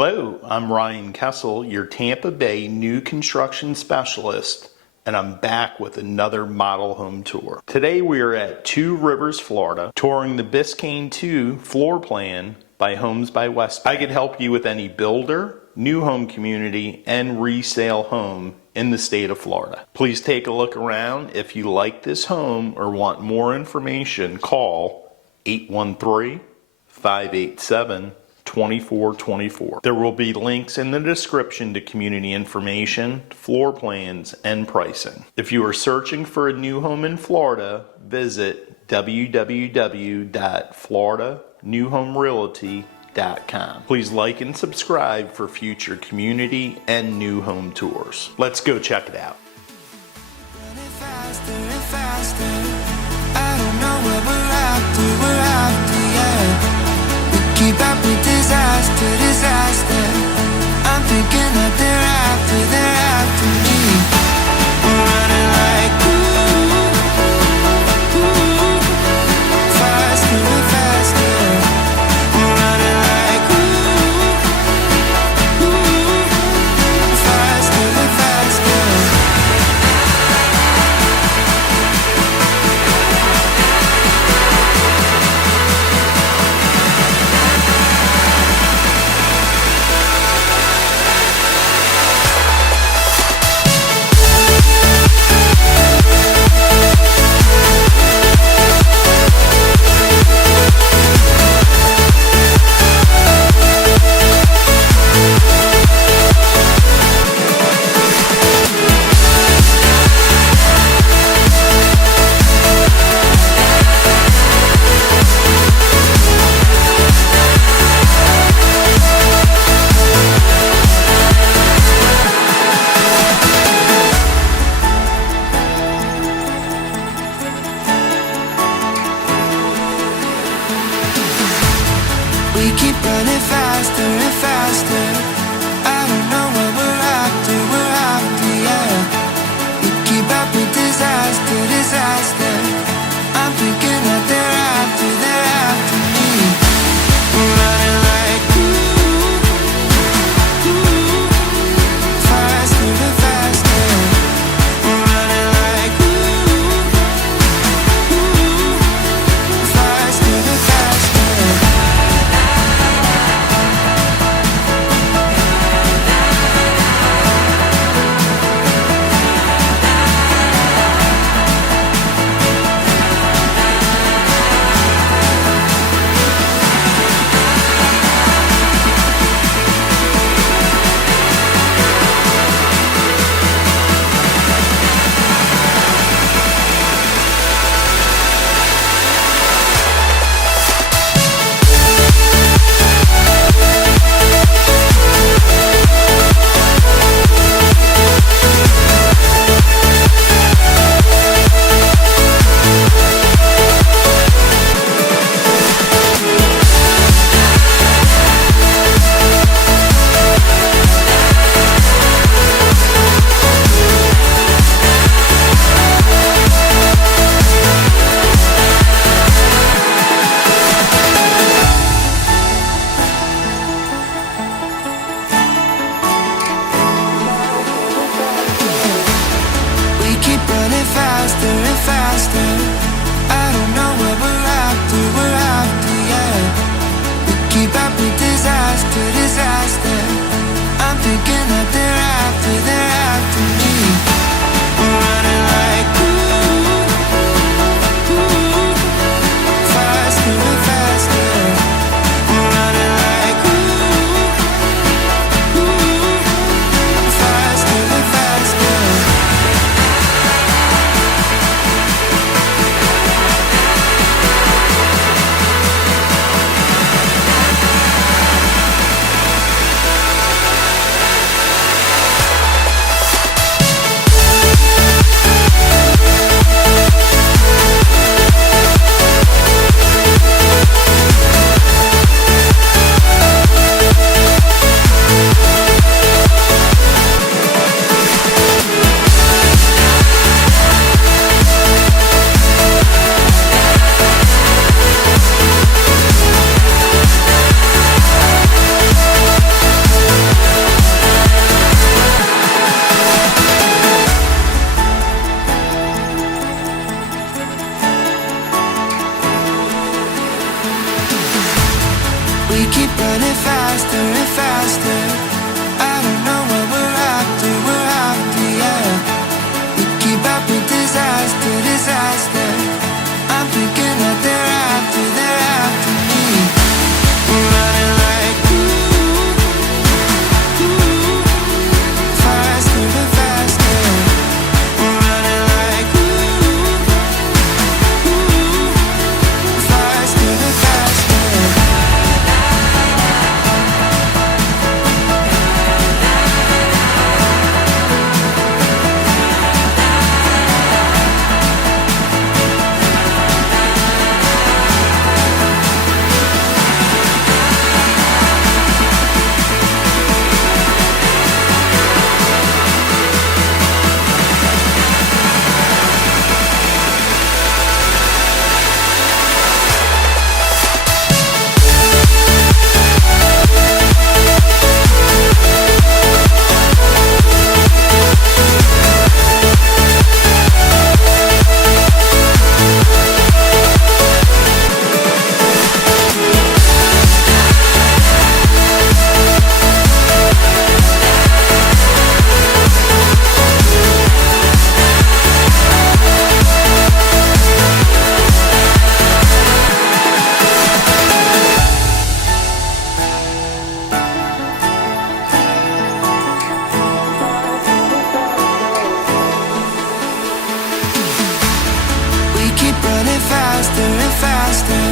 Hello, I'm Ryan Kessel, your Tampa Bay new construction specialist, and I'm back with another model home tour. Today we are at Two Rivers, Florida, touring the Biscayne II floor plan by Homes by WestBay. I could help you with any builder, new home community, and resale home in the state of Florida. Please take a look around. If you like this home or want more information, call 813-587-2424. There will be links in the description to community information, floor plans, and pricing. If you are searching for a new home in Florida, visit www.floриданewhomerealty.com. Please like and subscribe for future community and new home tours. Let's go check it out. Faster and faster. I don't know what we're after, yeah. We keep up with disaster. I'm thinking that they're after me. We're running like faster and faster. We're running like faster and faster. We keep running faster and faster. I don't know what we're after, yeah. We keep up with disaster. I'm thinking that they're after me. We're running like faster and faster. We're running like faster and faster. Faster and faster. I don't know what we're after, yeah. We keep up with disaster. I'm thinking that they're after me. We're running like faster and faster. We're running like faster and faster. faster and faster.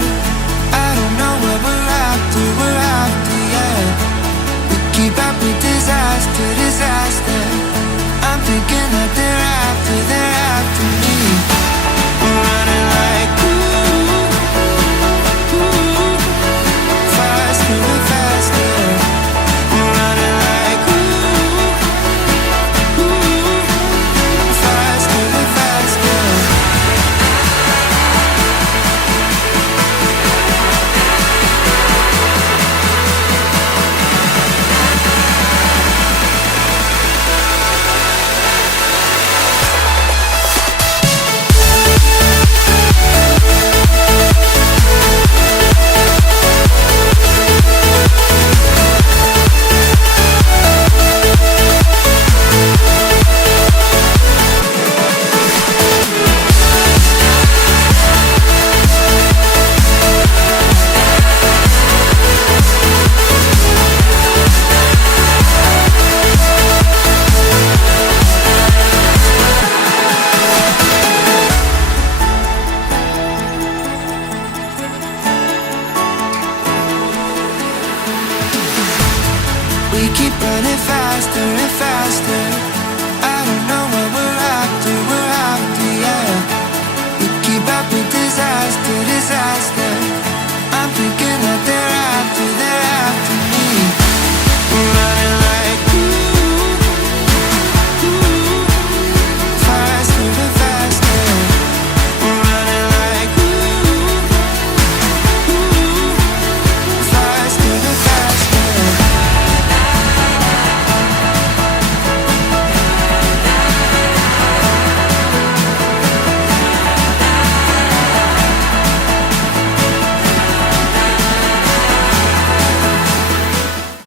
I don't know what we're after, yeah. We keep up with disaster, disaster. I'm thinking that they're after me. We're running like faster and faster. We're running like faster and faster. We keep running faster and faster.